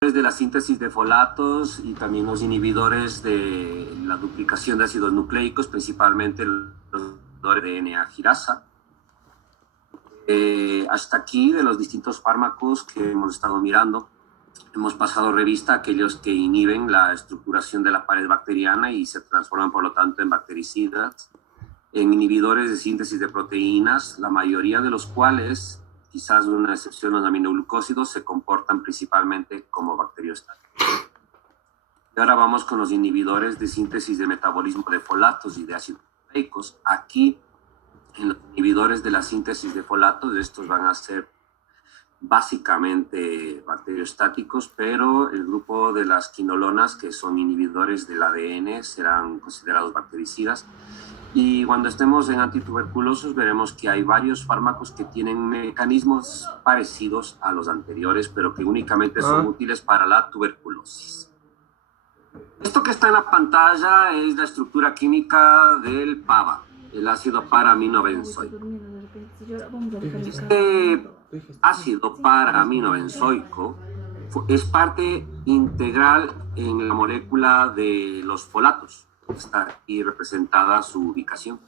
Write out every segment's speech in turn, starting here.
de la síntesis de folatos y también los inhibidores de la duplicación de ácidos nucleicos, principalmente los inhibidores de DNA-girasa. Hasta aquí, de los distintos fármacos que hemos estado mirando, hemos pasado revista a aquellos que inhiben la estructuración de la pared bacteriana y se transforman, por lo tanto, en bactericidas, en inhibidores de síntesis de proteínas, la mayoría de los cuales, quizás una excepción los aminoglucósidos, se comportan principalmente como bacteriostáticos. Y ahora vamos con los inhibidores de síntesis de metabolismo de folatos y de ácidos nucleicos. Aquí, en los inhibidores de la síntesis de folatos, estos van a ser básicamente bacteriostáticos, pero el grupo de las quinolonas, que son inhibidores del ADN, serán considerados bactericidas. Y cuando estemos en antituberculosos veremos que hay varios fármacos que tienen mecanismos parecidos a los anteriores, pero que únicamente son útiles para la tuberculosis. Esto que está en la pantalla es la estructura química del PABA, el ácido para-aminobenzoico. Este ácido para-aminobenzoico es parte integral en la molécula de los folatos. Está aquí representada su ubicación.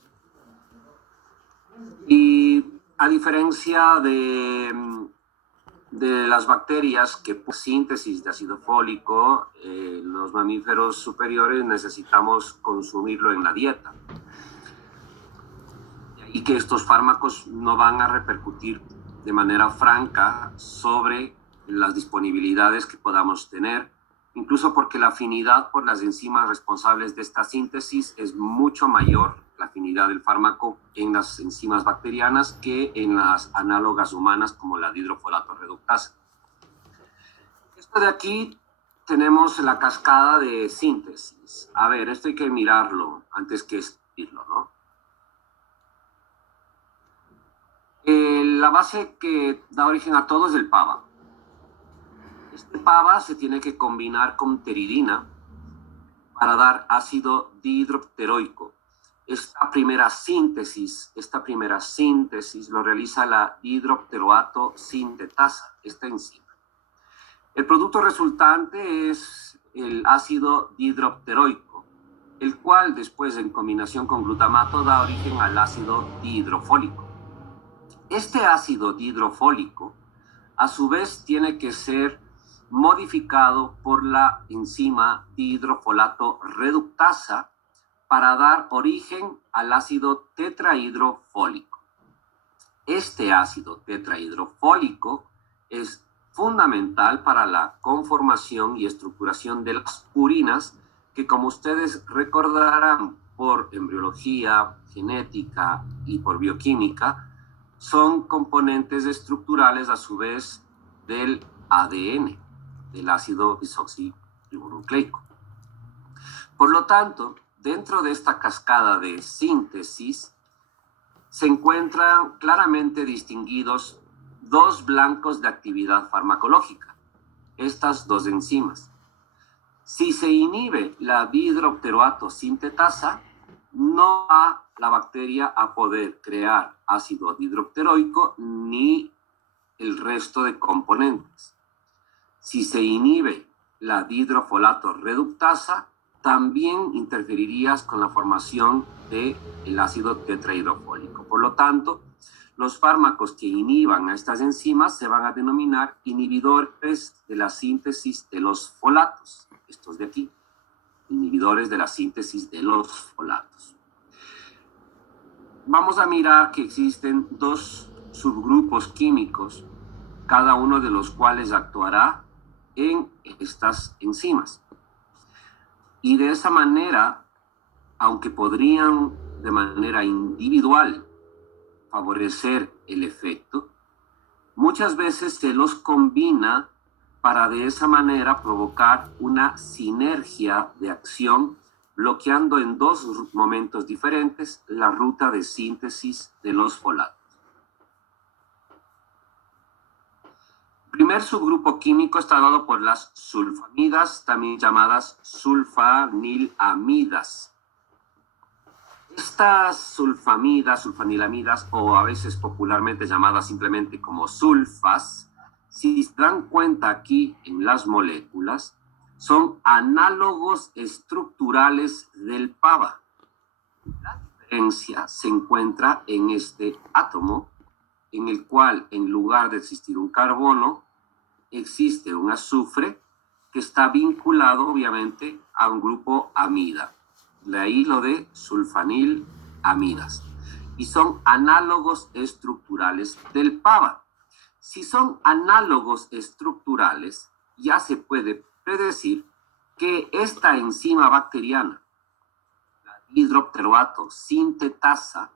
Y a diferencia de las bacterias que por síntesis de ácido fólico, los mamíferos superiores necesitamos consumirlo en la dieta. Y que estos fármacos no van a repercutir de manera franca sobre las disponibilidades que podamos tener, incluso porque la afinidad por las enzimas responsables de esta síntesis es mucho mayor, la afinidad del fármaco en las enzimas bacterianas que en las análogas humanas como la dihidrofolato reductasa. Esto de aquí tenemos la cascada de síntesis. A ver, esto hay que mirarlo antes que escribirlo, ¿no? La base que da origen a todo es el PABA. Este PABA se tiene que combinar con pteridina para dar ácido dihidropteroico. Esta primera síntesis lo realiza la dihidropteroato sintetasa, esta enzima. El producto resultante es el ácido dihidropteroico, el cual después en combinación con glutamato da origen al ácido dihidrofólico. Este ácido dihidrofólico, a su vez, tiene que ser modificado por la enzima dihidrofolato reductasa para dar origen al ácido tetrahidrofólico. Este ácido tetrahidrofólico es fundamental para la conformación y estructuración de las purinas, que, como ustedes recordarán por embriología, genética y por bioquímica, son componentes estructurales a su vez del ADN, del ácido desoxirribonucleico. Por lo tanto, dentro de esta cascada de síntesis se encuentran claramente distinguidos dos blancos de actividad farmacológica, estas dos enzimas. Si se inhibe la dihidropteroato sintetasa, no va la bacteria a poder crear ácido dihidropteroico ni el resto de componentes. Si se inhibe la dihidrofolato reductasa, también interferirías con la formación del ácido tetrahidrofólico. Por lo tanto, los fármacos que inhiban a estas enzimas se van a denominar inhibidores de la síntesis de los folatos. Estos de aquí, inhibidores de la síntesis de los folatos. Vamos a mirar que existen dos subgrupos químicos, cada uno de los cuales actuará en estas enzimas. Y de esa manera, aunque podrían de manera individual favorecer el efecto, muchas veces se los combina para de esa manera provocar una sinergia de acción, bloqueando en dos momentos diferentes la ruta de síntesis de los folatos. El primer subgrupo químico está dado por las sulfamidas, también llamadas sulfanilamidas. Estas sulfamidas, sulfanilamidas, o a veces popularmente llamadas simplemente como sulfas, Si se dan cuenta aquí en las moléculas, son análogos estructurales del PABA. La diferencia se encuentra en este átomo, en el cual en lugar de existir un carbono, existe un azufre que está vinculado obviamente a un grupo amida. De ahí lo de sulfanilamidas. Y son análogos estructurales del PABA. Si son análogos estructurales, ya se puede predecir que esta enzima bacteriana, la hidroxapteroato sintetasa,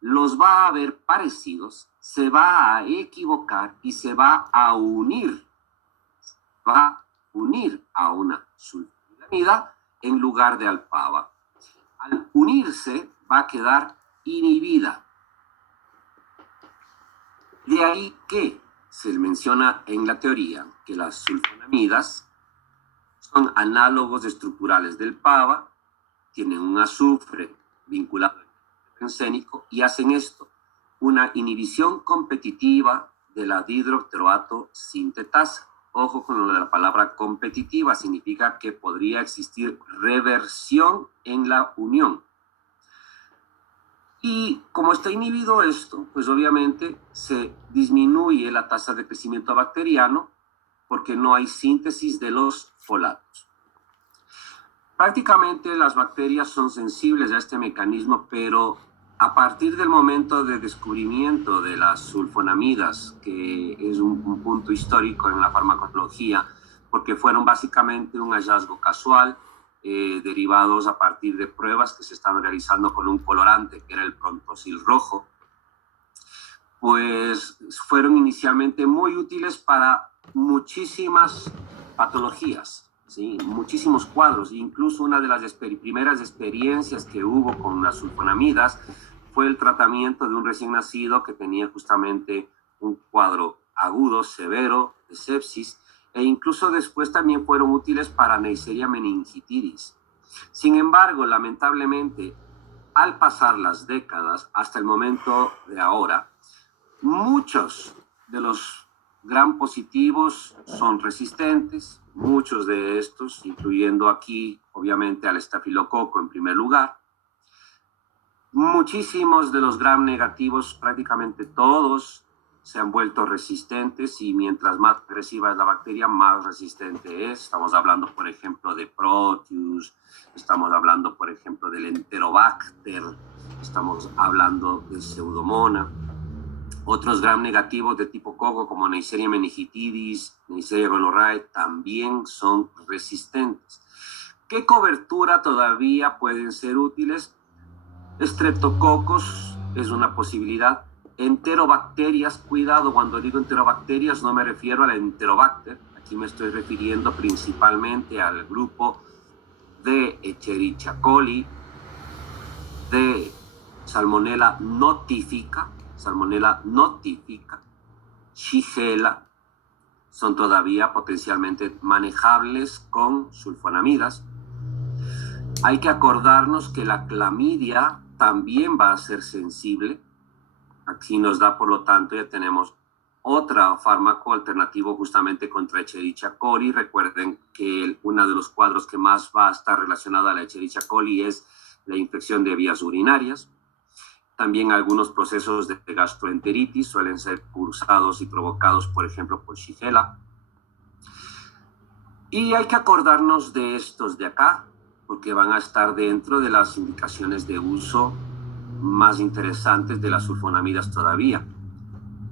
los va a ver parecidos, se va a equivocar y se va a unir. Va a unir a una sulfanilamida en lugar de al PABA. Al unirse va a quedar inhibida. De ahí que se menciona en la teoría que las sulfonamidas son análogos estructurales del PABA, tienen un azufre vinculado al bencénico y hacen esto, una inhibición competitiva de la dihidroxapteroato sintetasa. Ojo con lo de la palabra competitiva, significa que podría existir reversión en la unión. Y como está inhibido esto, pues obviamente se disminuye la tasa de crecimiento bacteriano porque no hay síntesis de los folatos. Prácticamente las bacterias son sensibles a este mecanismo, pero a partir del momento de descubrimiento de las sulfonamidas, que es un punto histórico en la farmacología, porque fueron básicamente un hallazgo casual, derivados a partir de pruebas que se estaban realizando con un colorante, que era el prontosil rojo, pues fueron inicialmente muy útiles para muchísimas patologías, ¿sí? Muchísimos cuadros. Incluso una de las primeras experiencias que hubo con las sulfonamidas fue el tratamiento de un recién nacido que tenía justamente un cuadro agudo, severo, de sepsis, e incluso después también fueron útiles para Neisseria meningitidis. Sin embargo, lamentablemente, al pasar las décadas, hasta el momento de ahora, muchos de los gram positivos son resistentes, muchos de estos, incluyendo aquí, obviamente, al estafilococo en primer lugar. Muchísimos de los gram negativos, prácticamente todos, se han vuelto resistentes y mientras más agresiva es la bacteria, más resistente es. Estamos hablando, por ejemplo, de Proteus, estamos hablando, por ejemplo, del Enterobacter, estamos hablando de Pseudomonas. Otros gram negativos de tipo coco, como Neisseria meningitidis, Neisseria gonorrhoeae, también son resistentes. ¿Qué cobertura todavía pueden ser útiles? Streptococos es una posibilidad. Enterobacterias, cuidado, cuando digo enterobacterias no me refiero a la Enterobacter, aquí me estoy refiriendo principalmente al grupo de Escherichia coli, de Salmonella notifica, Shigella, son todavía potencialmente manejables con sulfonamidas. Hay que acordarnos que la clamidia también va a ser sensible. Aquí nos da, por lo tanto, ya tenemos otro fármaco alternativo justamente contra Escherichia coli. Recuerden que uno de los cuadros que más va a estar relacionado a la Escherichia coli es la infección de vías urinarias. También algunos procesos de gastroenteritis suelen ser cursados y provocados, por ejemplo, por Shigella. Y hay que acordarnos de estos de acá, porque van a estar dentro de las indicaciones de uso más interesantes de las sulfonamidas todavía.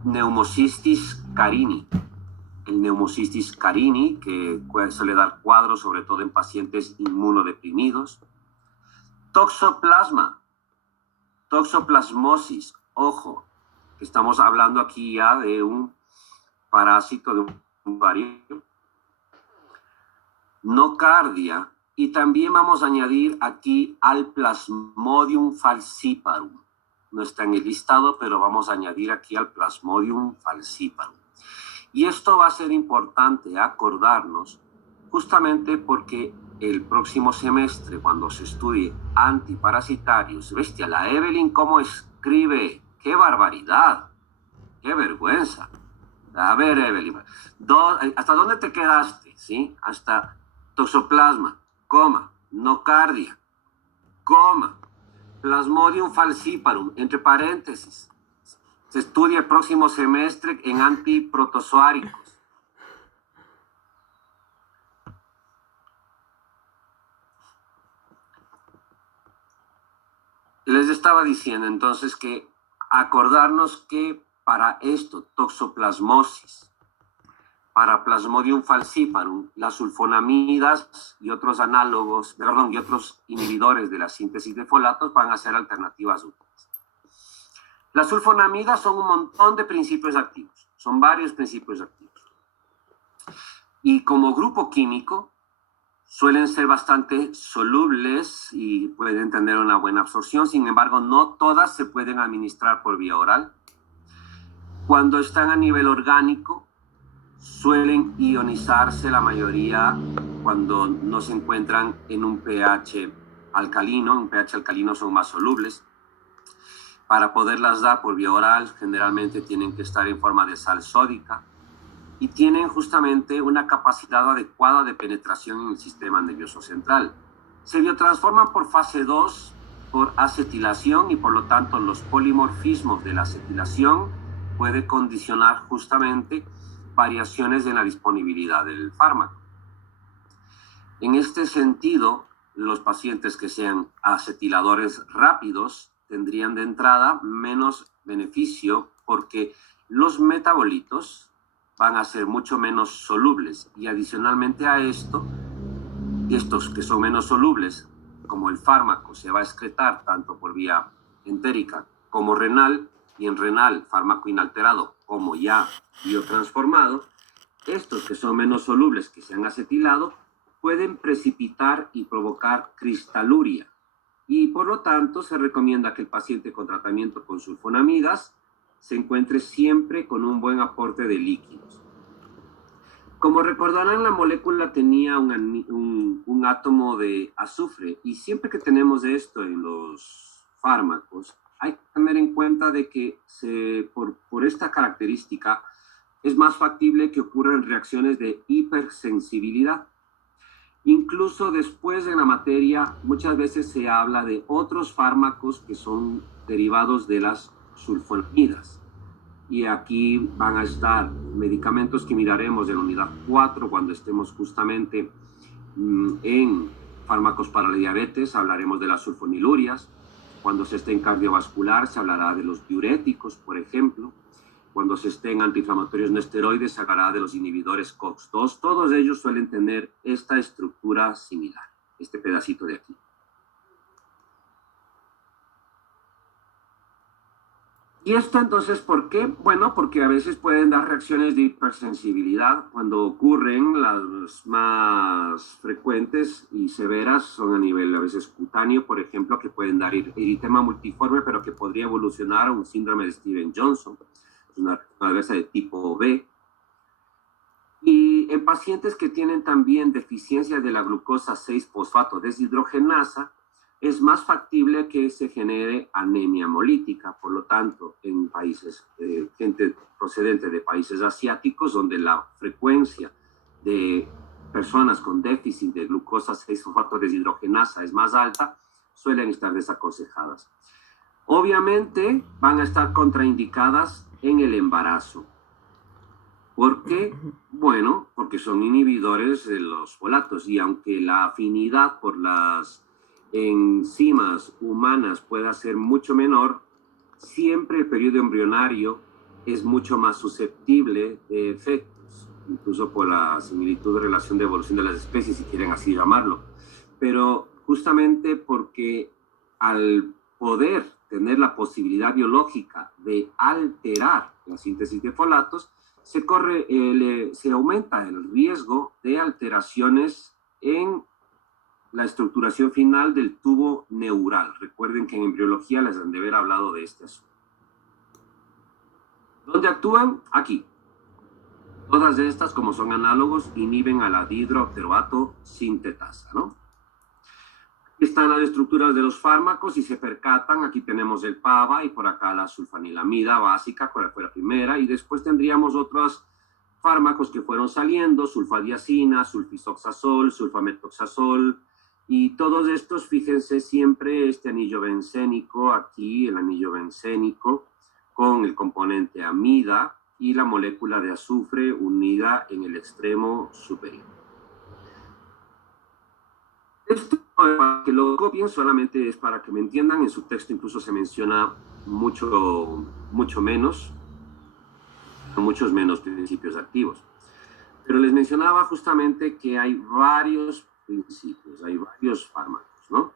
Pneumocystis carini. El Pneumocystis carini, que suele dar cuadros, sobre todo en pacientes inmunodeprimidos. Toxoplasmosis. Ojo, que estamos hablando aquí ya de un parásito de un vario. Nocardia. Y también vamos a añadir aquí al Plasmodium falciparum. No está en el listado, pero vamos a añadir aquí al Plasmodium falciparum. Y esto va a ser importante acordarnos justamente porque el próximo semestre, cuando se estudie antiparasitarios, bestia, la Evelyn cómo escribe, qué barbaridad, qué vergüenza. A ver, Evelyn, ¿hasta dónde te quedaste? ¿Sí? Hasta toxoplasma, coma, nocardia, coma, Plasmodium falciparum, entre paréntesis. Se estudia el próximo semestre en antiprotozoáricos. Les estaba diciendo entonces que acordarnos que para esto, toxoplasmosis, para Plasmodium falciparum, las sulfonamidas y otros análogos, perdón, y otros inhibidores de la síntesis de folatos van a ser alternativas útiles. Las sulfonamidas son un montón de principios activos, son varios principios activos. Y como grupo químico, suelen ser bastante solubles y pueden tener una buena absorción. Sin embargo, no todas se pueden administrar por vía oral. Cuando están a nivel orgánico, suelen ionizarse la mayoría cuando no se encuentran en un pH alcalino. En pH alcalino son más solubles. Para poderlas dar por vía oral, generalmente tienen que estar en forma de sal sódica y tienen justamente una capacidad adecuada de penetración en el sistema nervioso central. Se biotransforman por fase 2 por acetilación y por lo tanto los polimorfismos de la acetilación puede condicionar justamente variaciones en la disponibilidad del fármaco. En este sentido, los pacientes que sean acetiladores rápidos tendrían de entrada menos beneficio porque los metabolitos van a ser mucho menos solubles y adicionalmente a esto, estos que son menos solubles, como el fármaco se va a excretar tanto por vía entérica como renal, y en renal fármaco inalterado como ya biotransformado, estos que son menos solubles que se han acetilado pueden precipitar y provocar cristaluria y por lo tanto se recomienda que el paciente con tratamiento con sulfonamidas se encuentre siempre con un buen aporte de líquidos. Como recordarán, la molécula tenía un átomo de azufre y siempre que tenemos esto en los fármacos, hay que tener en cuenta de que por esta característica es más factible que ocurran reacciones de hipersensibilidad. Incluso después en la materia muchas veces se habla de otros fármacos que son derivados de las sulfonamidas. Y aquí van a estar medicamentos que miraremos en la unidad 4 cuando estemos justamente en fármacos para la diabetes, hablaremos de las sulfonilurias. Cuando se esté en cardiovascular se hablará de los diuréticos, por ejemplo. Cuando se esté en antiinflamatorios no esteroides se hablará de los inhibidores COX-2. Todos ellos suelen tener esta estructura similar, este pedacito de aquí. ¿Y esto entonces por qué? Bueno, porque a veces pueden dar reacciones de hipersensibilidad. Cuando ocurren, las más frecuentes y severas son a nivel a veces cutáneo, por ejemplo, que pueden dar eritema multiforme, pero que podría evolucionar a un síndrome de Stevens-Johnson, una adversa de tipo B. Y en pacientes que tienen también deficiencia de la glucosa 6-fosfato deshidrogenasa, es más factible que se genere anemia hemolítica. Por lo tanto, en países, gente procedente de países asiáticos, donde la frecuencia de personas con déficit de glucosa 6-fosfato deshidrogenasa es más alta, suelen estar desaconsejadas. Obviamente van a estar contraindicadas en el embarazo. ¿Por qué? Bueno, porque son inhibidores de los folatos y aunque la afinidad por las enzimas humanas pueda ser mucho menor, siempre el periodo embrionario es mucho más susceptible de efectos, incluso por la similitud de relación de evolución de las especies, si quieren así llamarlo. Pero justamente porque al poder tener la posibilidad biológica de alterar la síntesis de folatos, se aumenta el riesgo de alteraciones en la estructuración final del tubo neural. Recuerden que en embriología les han de haber hablado de este asunto. ¿Dónde actúan? Aquí. Todas estas, como son análogos, inhiben a la dihidrooctanoato sintetasa, ¿no? Están las estructuras de los fármacos y se percatan, aquí tenemos el PAVA y por acá la sulfanilamida básica, cuál fue la primera, y después tendríamos otros fármacos que fueron saliendo, sulfadiazina, sulfisoxazol, sulfametoxazol, y todos estos, fíjense siempre este anillo bencénico, aquí el anillo bencénico, con el componente amida y la molécula de azufre unida en el extremo superior. Esto, para que lo copien, solamente es para que me entiendan. En su texto incluso se menciona muchos menos principios activos. Pero les mencionaba justamente que hay varios principios, hay varios fármacos, ¿no?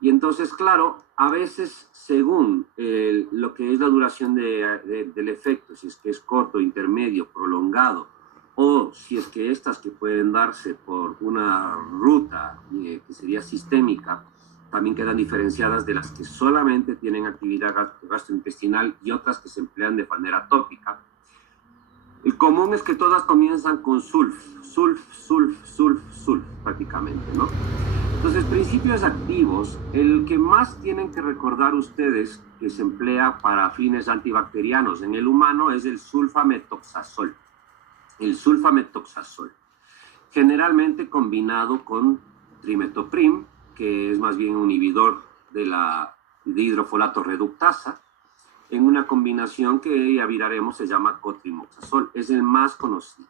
Y entonces, claro, a veces, según lo que es la duración del efecto, si es que es corto, intermedio, prolongado, o si es que estas que pueden darse por una ruta que sería sistémica, también quedan diferenciadas de las que solamente tienen actividad gastrointestinal y otras que se emplean de manera tópica. El común es que todas comienzan con sulf, prácticamente, ¿no? Entonces, principios activos, el que más tienen que recordar ustedes que se emplea para fines antibacterianos en el humano es el sulfametoxazol. El sulfametoxazol, generalmente combinado con trimetoprim, que es más bien un inhibidor de hidrofolato reductasa, en una combinación que ya miraremos se llama cotrimoxazol, es el más conocido.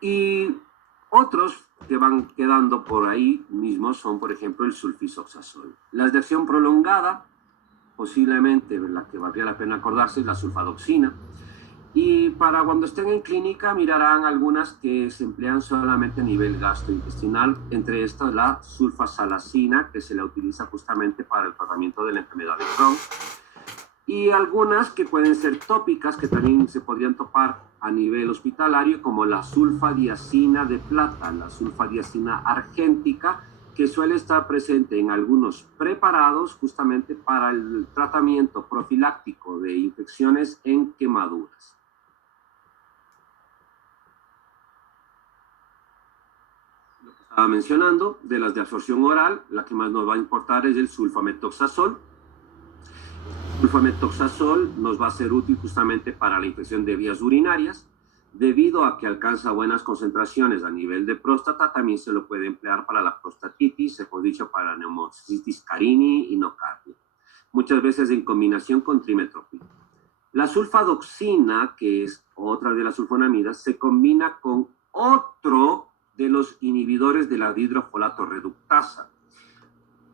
Y otros que van quedando por ahí mismo son, por ejemplo, el sulfisoxazol. Las de acción prolongada, posiblemente la que valdría la pena acordarse, es la sulfadoxina. Y para cuando estén en clínica mirarán algunas que se emplean solamente a nivel gastrointestinal, entre estas la sulfasalacina, que se la utiliza justamente para el tratamiento de la enfermedad de Crohn, y algunas que pueden ser tópicas, que también se podrían topar a nivel hospitalario, como la sulfadiazina de plata, la sulfadiazina argéntica, que suele estar presente en algunos preparados justamente para el tratamiento profiláctico de infecciones en quemaduras. Lo que estaba mencionando, de las de absorción oral, la que más nos va a importar es el sulfametoxazol. El sulfametoxazol nos va a ser útil justamente para la infección de vías urinarias. Debido a que alcanza buenas concentraciones a nivel de próstata, también se lo puede emplear para la prostatitis, hemos dicho para neumocitis carini y nocardia, muchas veces en combinación con trimetoprim. La sulfadoxina, que es otra de las sulfonamidas, se combina con otro de los inhibidores de la hidrofolato reductasa.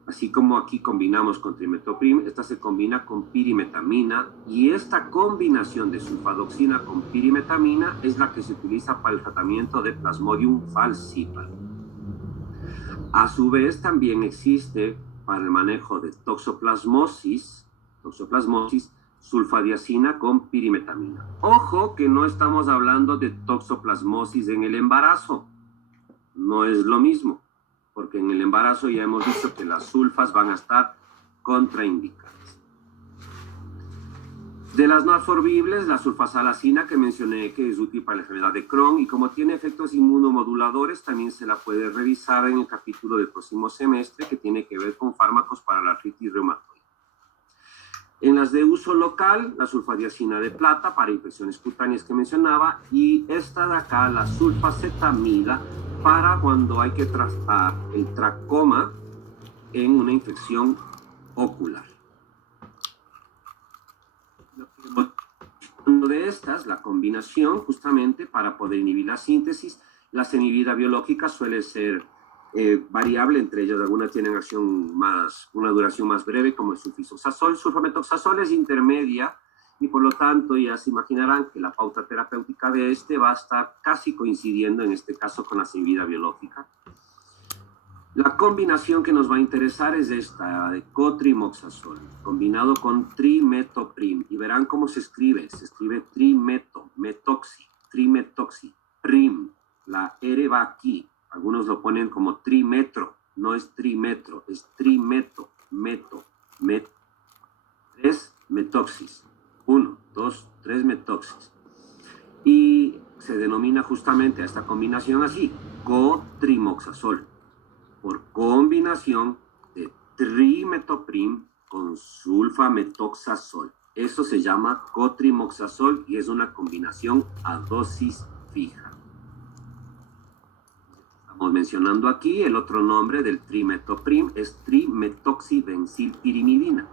Así como aquí combinamos con trimetoprim, esta se combina con pirimetamina, y esta combinación de sulfadoxina con pirimetamina es la que se utiliza para el tratamiento de Plasmodium falciparum. A su vez, también existe para el manejo de toxoplasmosis, sulfadiazina con pirimetamina. Ojo que no estamos hablando de toxoplasmosis en el embarazo, no es lo mismo, porque en el embarazo ya hemos visto que las sulfas van a estar contraindicadas. De las no absorbibles, la sulfasalacina, que mencioné que es útil para la enfermedad de Crohn, y como tiene efectos inmunomoduladores, también se la puede revisar en el capítulo del próximo semestre, que tiene que ver con fármacos para la artritis reumatoide. En las de uso local, la sulfadiazina de plata para infecciones cutáneas que mencionaba, y esta de acá, la sulfacetamida, para cuando hay que tratar el tracoma en una infección ocular. De estas, la combinación justamente para poder inhibir la síntesis, la inhibida biológica suele ser variable, entre ellas algunas tienen una duración más breve, como el sulfisoxazol. Sulfametoxazol es intermedia, y por lo tanto ya se imaginarán que la pauta terapéutica de este va a estar casi coincidiendo en este caso con la inhibida biológica. La combinación que nos va a interesar es esta de cotrimoxazol, combinado con trimetoprim, y verán cómo se escribe trimetoxi, prim, la R va aquí, algunos lo ponen como trimetro, no es trimetro, es trimeto, tres metoxis, 1, 2, 3 metoxis, y se denomina justamente a esta combinación así, cotrimoxazol. por combinación de trimetoprim con sulfametoxazol. Eso se llama cotrimoxazol y es una combinación a dosis fija. Estamos mencionando aquí el otro nombre del trimetoprim es trimetoxibenzilpirimidina.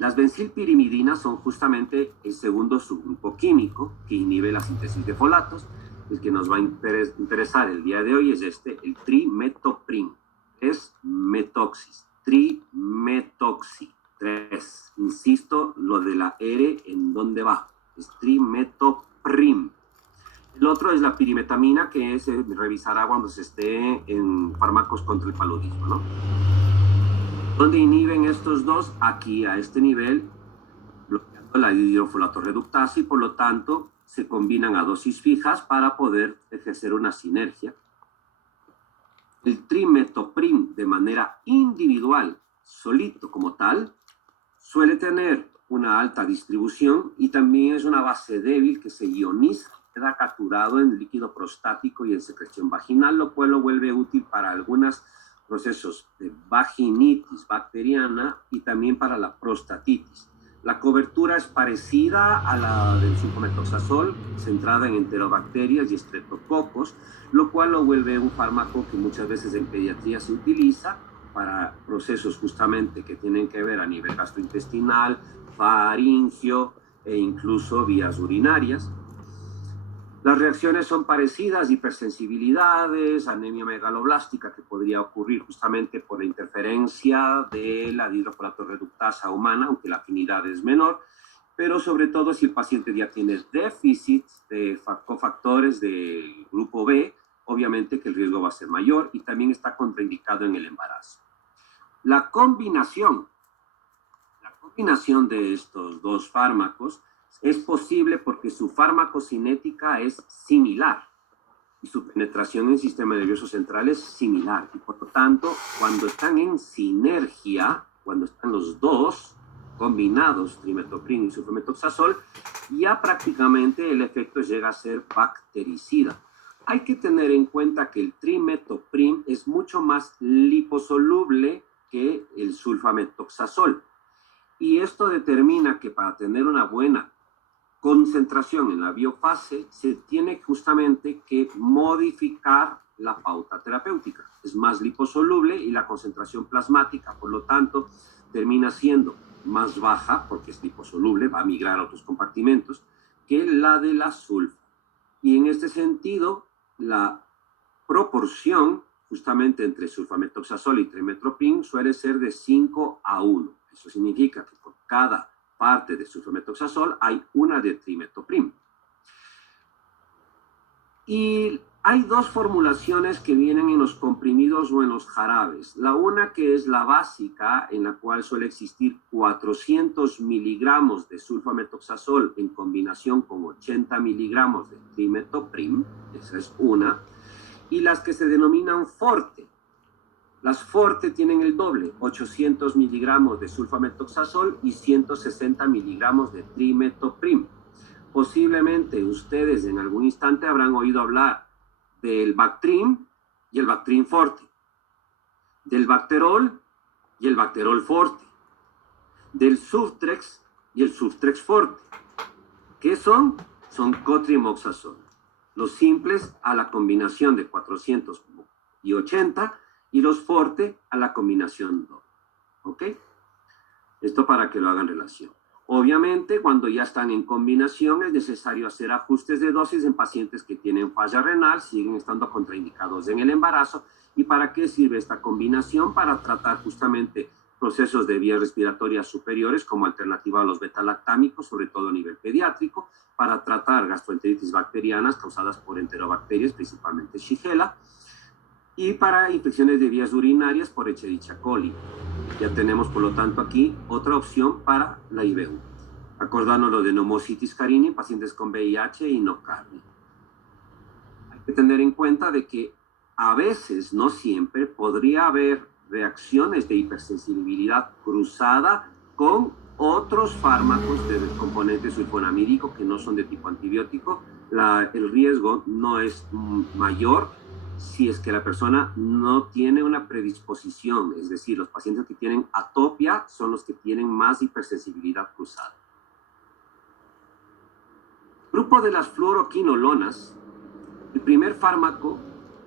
Las benzilpirimidinas son justamente el segundo subgrupo químico que inhibe la síntesis de folatos. El que nos va a interesar el día de hoy es el trimetoprim. Es metoxis, trimetoxi. 3. Insisto, lo de la R, ¿en dónde va? Es trimetoprim. El otro es la pirimetamina, que se revisará cuando se esté en fármacos contra el paludismo, ¿no? ¿Dónde inhiben estos dos? Aquí, a este nivel, bloqueando la hidrofolato reductasa y por lo tanto se combinan a dosis fijas para poder ejercer una sinergia. El trimetoprim de manera individual, solito como tal, suele tener una alta distribución y también es una base débil que se ioniza, queda capturado en el líquido prostático y en secreción vaginal, lo cual lo vuelve útil para algunos procesos de vaginitis bacteriana y también para la prostatitis. La cobertura es parecida a la del sulfametoxazol, centrada en enterobacterias y estreptococos, lo cual lo vuelve un fármaco que muchas veces en pediatría se utiliza para procesos justamente que tienen que ver a nivel gastrointestinal, faringio e incluso vías urinarias. Las reacciones son parecidas, hipersensibilidades, anemia megaloblástica que podría ocurrir justamente por la interferencia de la hidrofolato reductasa humana, aunque la afinidad es menor, pero sobre todo si el paciente ya tiene déficit de cofactores del grupo B, obviamente que el riesgo va a ser mayor y también está contraindicado en el embarazo. La combinación de estos dos fármacos es posible porque su farmacocinética es similar y su penetración en el sistema nervioso central es similar. Y por lo tanto, cuando están en sinergia, cuando están los dos combinados, trimetoprim y sulfametoxazol, ya prácticamente el efecto llega a ser bactericida. Hay que tener en cuenta que el trimetoprim es mucho más liposoluble que el sulfametoxazol. Y esto determina que para tener una buena concentración en la biofase se tiene justamente que modificar la pauta terapéutica. Es más liposoluble y la concentración plasmática, por lo tanto, termina siendo más baja, porque es liposoluble, va a migrar a otros compartimentos, que la de la sulfa. Y en este sentido, la proporción justamente entre sulfametoxazol y trimetoprim suele ser de 5:1. Eso significa que por cada parte de sulfametoxazol hay una de trimetoprim. Y hay dos formulaciones que vienen en los comprimidos o en los jarabes. La una que es la básica, en la cual suele existir 400 miligramos de sulfametoxazol en combinación con 80 miligramos de trimetoprim. Esa es una. Y las que se denominan forte. Las forte tienen el doble, 800 miligramos de sulfametoxazol y 160 miligramos de trimetoprim. Posiblemente ustedes en algún instante habrán oído hablar del Bactrim y el Bactrim forte, del Bacterol y el Bacterol forte, del Suftrex y el Suftrex forte. ¿Qué son? Son cotrimoxazol. Los simples a la combinación de 400 y 80 y los forte a la combinación doble. ¿Ok? Esto para que lo hagan relación. Obviamente, cuando ya están en combinación, es necesario hacer ajustes de dosis en pacientes que tienen falla renal, siguen estando contraindicados en el embarazo. ¿Y para qué sirve esta combinación? Para tratar justamente procesos de vías respiratorias superiores como alternativa a los betalactámicos, sobre todo a nivel pediátrico, para tratar gastroenteritis bacterianas causadas por enterobacterias, principalmente Shigella, y para infecciones de vías urinarias por Escherichia coli. Ya tenemos, por lo tanto, aquí otra opción para la IBU. Acordándonos lo de pneumocitis carini en pacientes con VIH y nocardia. Hay que tener en cuenta de que a veces, no siempre, podría haber reacciones de hipersensibilidad cruzada con otros fármacos del componente sulfonamídico que no son de tipo antibiótico. El riesgo no es mayor si es que la persona no tiene una predisposición, es decir, los pacientes que tienen atopia son los que tienen más hipersensibilidad cruzada. Grupo de las fluoroquinolonas, el primer fármaco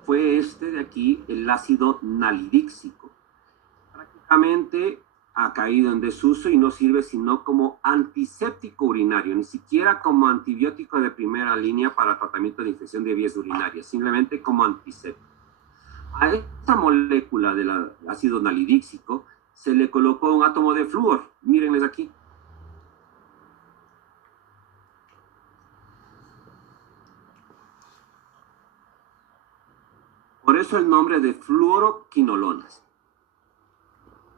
fue este de aquí, el ácido nalidíxico. Prácticamente ha caído en desuso y no sirve sino como antiséptico urinario, ni siquiera como antibiótico de primera línea para tratamiento de infección de vías urinarias, simplemente como antiséptico. A esta molécula del ácido nalidíxico se le colocó un átomo de flúor, mírenles aquí. Por eso el nombre de fluoroquinolonas.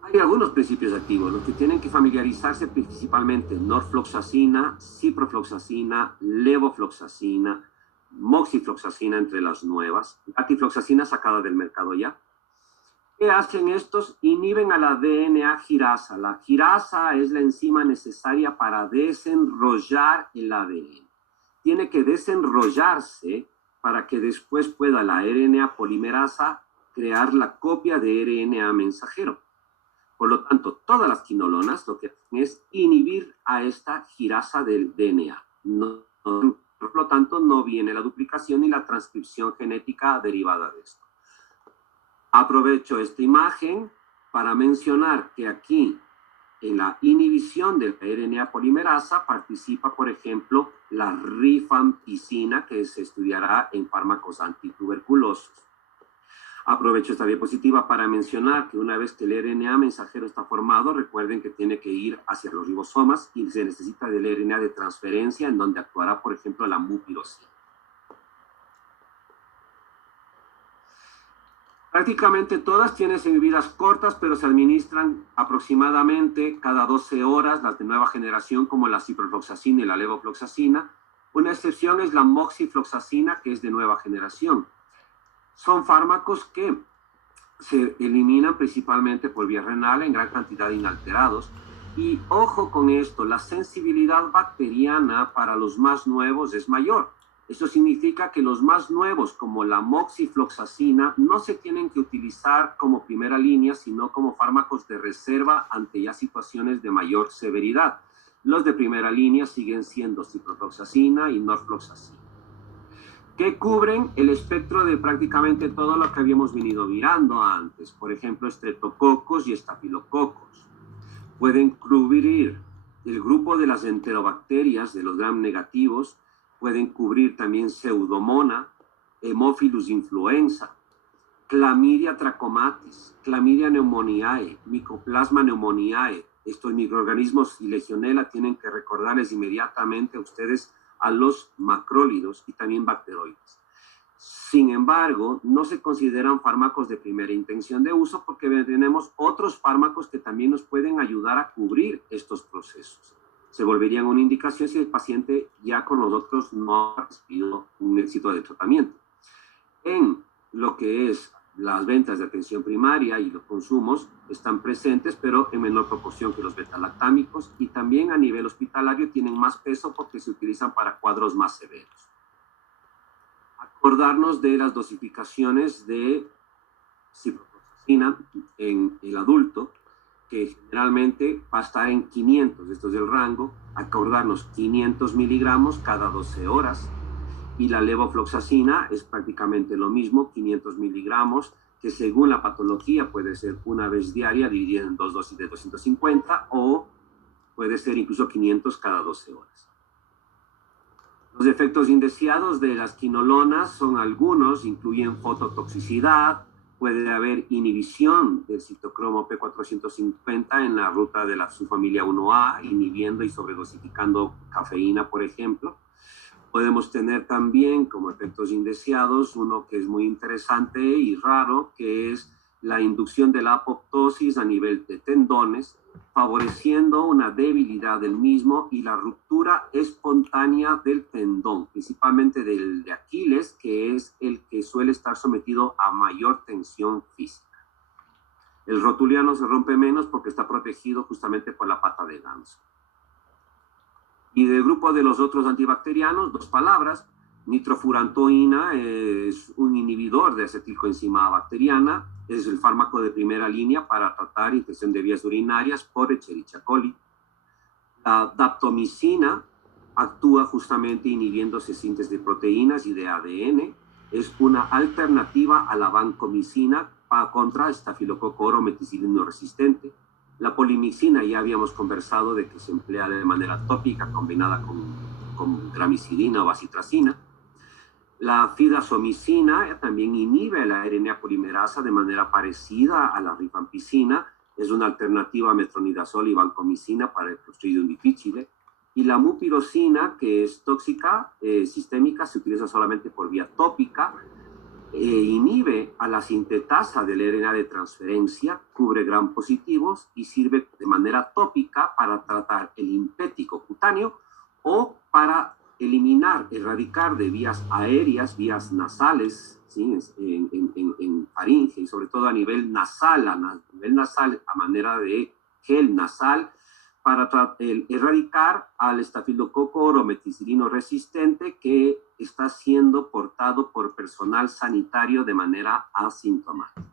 Hay algunos principios activos, los que tienen que familiarizarse principalmente: norfloxacina, ciprofloxacina, levofloxacina, moxifloxacina entre las nuevas, atifloxacina sacada del mercado ya. ¿Qué hacen estos? Inhiben a la DNA girasa. La girasa es la enzima necesaria para desenrollar el ADN. Tiene que desenrollarse para que después pueda la RNA polimerasa crear la copia de RNA mensajero. Por lo tanto, todas las quinolonas lo que hacen es inhibir a esta girasa del DNA. Por lo tanto, no viene la duplicación ni la transcripción genética derivada de esto. Aprovecho esta imagen para mencionar que aquí, en la inhibición de la RNA polimerasa, participa, por ejemplo, la rifampicina, que se estudiará en fármacos antituberculosos. Aprovecho esta diapositiva para mencionar que una vez que el RNA mensajero está formado, recuerden que tiene que ir hacia los ribosomas y se necesita del RNA de transferencia, en donde actuará, por ejemplo, la mupirocina. Prácticamente todas tienen vidas cortas, pero se administran aproximadamente cada 12 horas, las de nueva generación, como la ciprofloxacina y la levofloxacina. Una excepción es la moxifloxacina, que es de nueva generación. Son fármacos que se eliminan principalmente por vía renal en gran cantidad inalterados. Y ojo con esto, la sensibilidad bacteriana para los más nuevos es mayor. Eso significa que los más nuevos, como la moxifloxacina, no se tienen que utilizar como primera línea, sino como fármacos de reserva ante ya situaciones de mayor severidad. Los de primera línea siguen siendo ciprofloxacina y norfloxacina, que cubren el espectro de prácticamente todo lo que habíamos venido mirando antes. Por ejemplo, estreptococos y estafilococos. Pueden cubrir el grupo de las enterobacterias, de los gram negativos. Pueden cubrir también Pseudomonas, Haemophilus influenza, Clamidia trachomatis, Clamidia pneumoniae, Mycoplasma pneumoniae. Estos microorganismos y Legionella tienen que recordarles inmediatamente a ustedes a los macrólidos y también bacteroides. Sin embargo, no se consideran fármacos de primera intención de uso porque tenemos otros fármacos que también nos pueden ayudar a cubrir estos procesos. Se volverían una indicación si el paciente ya con nosotros no ha recibido un éxito de tratamiento. En lo que es las ventas de atención primaria y los consumos están presentes, pero en menor proporción que los betalactámicos, y también a nivel hospitalario tienen más peso porque se utilizan para cuadros más severos. Acordarnos de las dosificaciones de ciprofloxacina en el adulto, que generalmente va a estar en 500, esto es el rango. Acordarnos 500 miligramos cada 12 horas. Y la levofloxacina es prácticamente lo mismo, 500 miligramos, que según la patología puede ser una vez diaria, dividida en dos dosis de 250, o puede ser incluso 500 cada 12 horas. Los efectos indeseados de las quinolonas son algunos, incluyen fototoxicidad, puede haber inhibición del citocromo P450 en la ruta de la subfamilia 1A, inhibiendo y sobredosificando cafeína, por ejemplo. Podemos tener también como efectos indeseados uno que es muy interesante y raro, que es la inducción de la apoptosis a nivel de tendones, favoreciendo una debilidad del mismo y la ruptura espontánea del tendón, principalmente del de Aquiles, que es el que suele estar sometido a mayor tensión física. El rotuliano se rompe menos porque está protegido justamente por la pata de ganso. Y del grupo de los otros antibacterianos, dos palabras: Nitrofurantoína es un inhibidor de acetilcoenzima bacteriana, es el fármaco de primera línea para tratar infección de vías urinarias por Escherichia coli. La daptomicina actúa justamente inhibiendo síntesis de proteínas y de ADN. Es una alternativa a la vancomicina contra estafilococo orometicilino resistente. La polimixina ya habíamos conversado de que se emplea de manera tópica combinada con gramicidina o bacitracina. La fidazomicina también inhibe la RNA polimerasa de manera parecida a la rifampicina. Es una alternativa a metronidazol y vancomicina para el Clostridium difficile. Y la mupirocina, que es tóxica, sistémica, se utiliza solamente por vía tópica, inhibe a la sintetasa del RNA de transferencia, cubre gram positivos y sirve de manera tópica para tratar el impético cutáneo o para eliminar, erradicar de vías aéreas, vías nasales, ¿sí? en faringe y sobre todo a nivel nasal, a manera de gel nasal, para erradicar al estafilococo orometicilino resistente que está siendo portado por personal sanitario de manera asintomática.